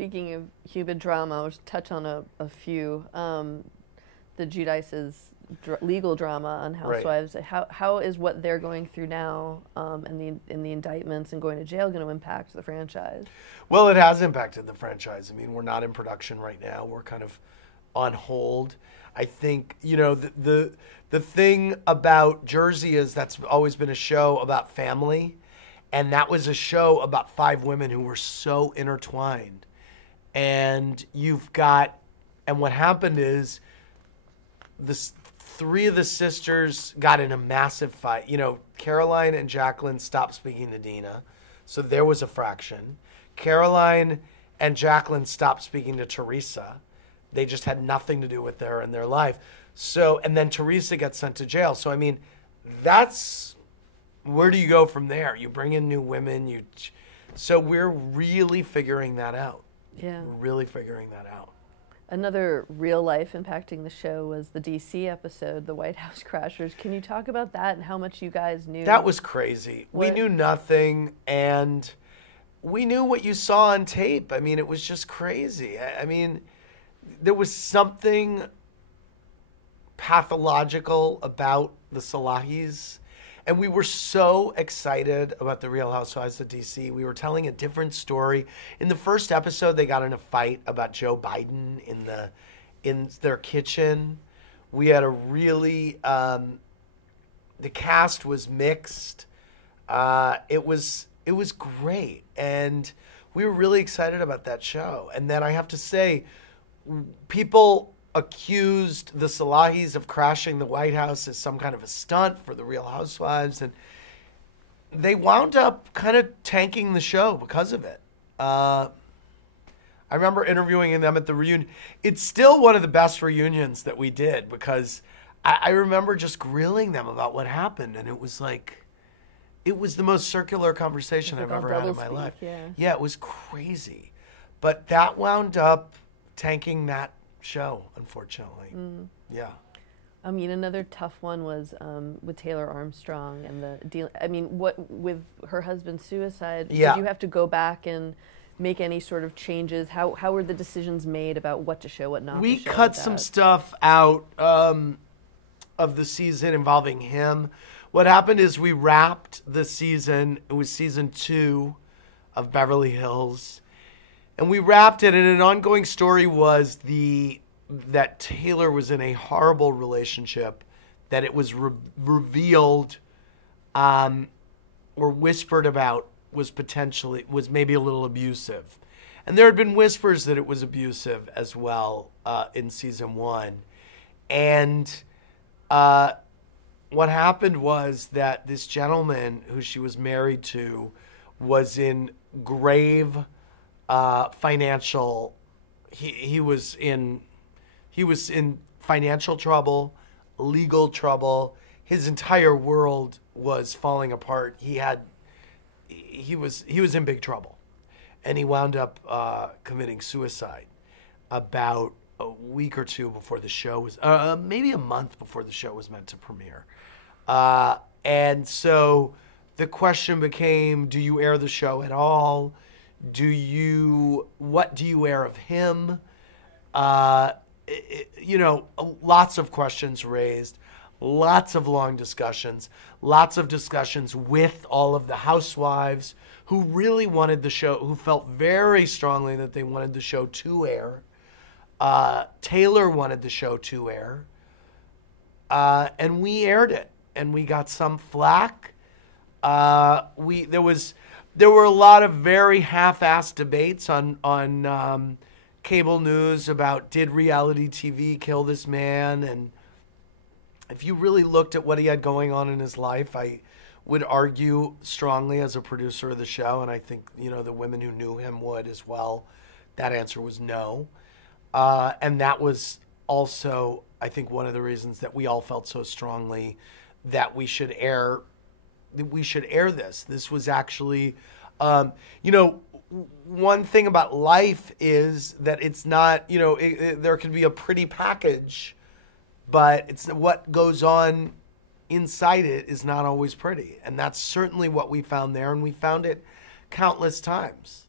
speaking of human drama, I'll just touch on a few. The Giudice's legal drama on Housewives. Right. How is what they're going through now and the indictments and going to jail going to impact the franchise? Well, it has impacted the franchise. I mean, we're not in production right now. We're kind of on hold. I think, you know, the thing about Jersey is that's always been a show about family. And that was a show about 5 women who were so intertwined. And what happened is this 3 of the sisters got in a massive fight. You know, Caroline and Jacqueline stopped speaking to Dina. So there was a fraction. Caroline and Jacqueline stopped speaking to Teresa. They just had nothing to do with her in their life. So, and then Teresa got sent to jail. So, I mean, where do you go from there? You bring in new women. So we're really figuring that out. Yeah. We're really figuring that out. Another real life impacting the show was the DC episode, the White House Crashers. Can you talk about that and how much you guys knew? That was crazy. We knew nothing, and we knew what you saw on tape. I mean, it was just crazy. I mean, there was something pathological about the Salahis. And we were so excited about the Real Housewives of DC. We were telling a different story. In the first episode, they got in a fight about Joe Biden in their kitchen. We had a really the cast was mixed. It was great, and we were really excited about that show. And then I have to say, people accused the Salahis of crashing the White House as some kind of a stunt for the Real Housewives, and they wound up kind of tanking the show because of it. I remember interviewing them at the reunion. It's still one of the best reunions that we did because I remember just grilling them about what happened, and it was the most circular conversation I've ever had in my life. Yeah, it was crazy. But that wound up tanking that show, unfortunately. Yeah. I mean, another tough one was with Taylor Armstrong and the deal. I mean, what with her husband's suicide? Yeah. Did you have to go back and make any sort of changes? How were the decisions made about what to show, what not to show? We cut some stuff out of the season involving him. What happened is we wrapped the season. It was season 2 of Beverly Hills. And we wrapped it, and an ongoing story was that Taylor was in a horrible relationship, that it was revealed or whispered about was maybe a little abusive. And there had been whispers that it was abusive as well in season 1. And what happened was that this gentleman who she was married to was in grave financial. He was in financial trouble, legal trouble. His entire world was falling apart. He was in big trouble, and he wound up committing suicide about a week or two before the show was, maybe a month before the show was meant to premiere. And so the question became: do you air the show at all? What do you air of him? Lots of questions raised, lots of long discussions, lots of discussions with all of the housewives who really wanted the show, who felt very strongly that they wanted the show to air. Taylor wanted the show to air. And we aired it, and we got some flack. There were a lot of very half-assed debates on cable news about, did reality TV kill this man? And if you really looked at what he had going on in his life, I would argue strongly as a producer of the show, and I think the women who knew him would as well, that answer was no. And that was also, I think, one of the reasons that we all felt so strongly that we should air this. This was actually, one thing about life is that it's not, there can be a pretty package, but it's what goes on inside it is not always pretty. And that's certainly what we found there, and we found it countless times.